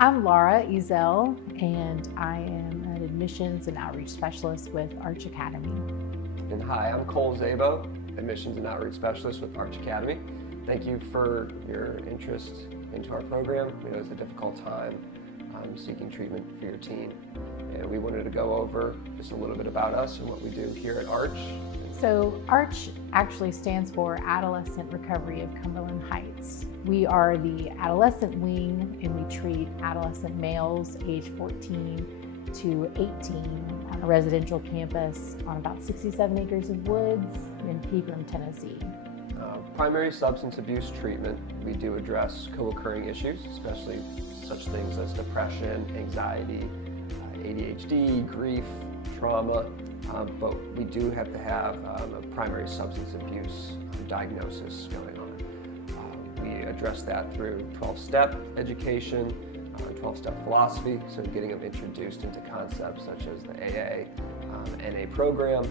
I'm Laura Ezel, and I am an admissions and outreach specialist with Arch Academy. And hi, I'm Cole Zabo, admissions and outreach specialist with Arch Academy. Thank you for your interest into our program. We know it's a difficult time seeking treatment for your teen. And we wanted to go over just a little bit about us and what we do here at Arch. So ARCH actually stands for Adolescent Recovery of Cumberland Heights. We are the adolescent wing, and we treat adolescent males age 14 to 18 on a residential campus on about 67 acres of woods in Pegram, Tennessee. Primary substance abuse treatment, we do address co-occurring issues, especially such things as depression, anxiety, ADHD, grief, trauma, but we do have to have a primary substance abuse diagnosis going on. We address that through 12-step education, 12-step philosophy, so getting them introduced into concepts such as the AA, NA program.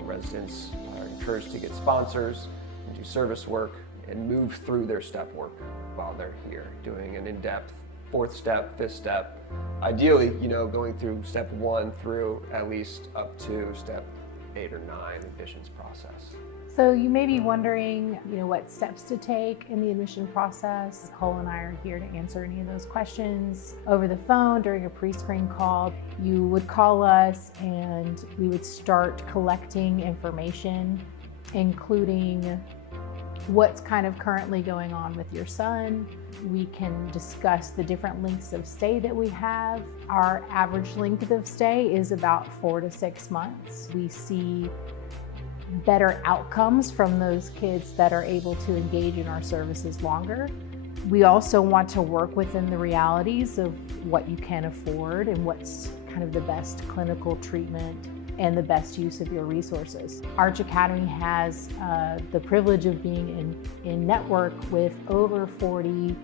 Residents are encouraged to get sponsors, and do service work, and move through their step work while they're here, doing an in-depth 4th step, 5th step. Ideally, going through step 1 through at least up to step 8 or 9, admissions process. So you may be wondering, what steps to take in the admission process. Cole and I are here to answer any of those questions over the phone during a pre-screen call. You would call us and we would start collecting information, including what's kind of currently going on with your son. We can discuss the different lengths of stay that we have. Our average length of stay is about 4 to 6 months. We see better outcomes from those kids that are able to engage in our services longer. We also want to work within the realities of what you can afford and what's kind of the best clinical treatment and the best use of your resources. Arch Academy has the privilege of being in network with over 40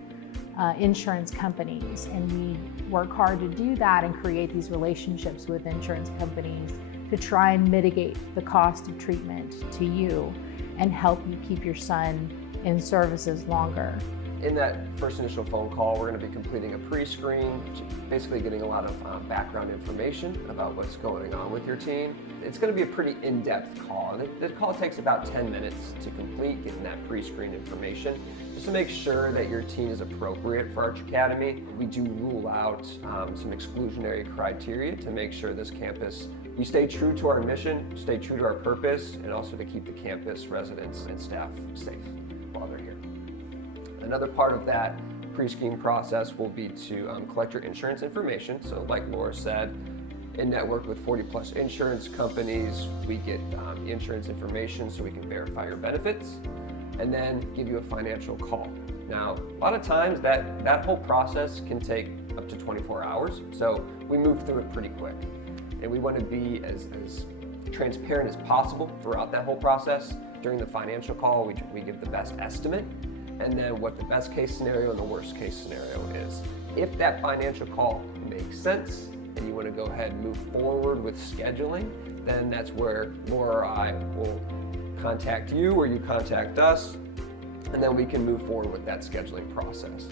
insurance companies, and we work hard to do that and create these relationships with insurance companies to try and mitigate the cost of treatment to you and help you keep your son in services longer. In that first initial phone call, we're going to be completing a pre-screen, basically getting a lot of background information about what's going on with your teen. It's going to be a pretty in-depth call. The call takes about 10 minutes to complete, getting that pre-screen information, just to make sure that your teen is appropriate for Arch Academy. We do rule out some exclusionary criteria to make sure this campus, we stay true to our mission, stay true to our purpose, and also to keep the campus residents and staff safe while they're here. Another part of that pre-screen process will be to collect your insurance information. So like Laura said, in network with 40 plus insurance companies, we get the insurance information so we can verify your benefits and then give you a financial call. Now, a lot of times that whole process can take up to 24 hours. So we move through it pretty quick. And we want to be as transparent as possible throughout that whole process. During the financial call, we give the best estimate, and then what the best case scenario and the worst case scenario is. If that financial call makes sense and you want to go ahead and move forward with scheduling, then that's where Laura or I will contact you or you contact us, and then we can move forward with that scheduling process.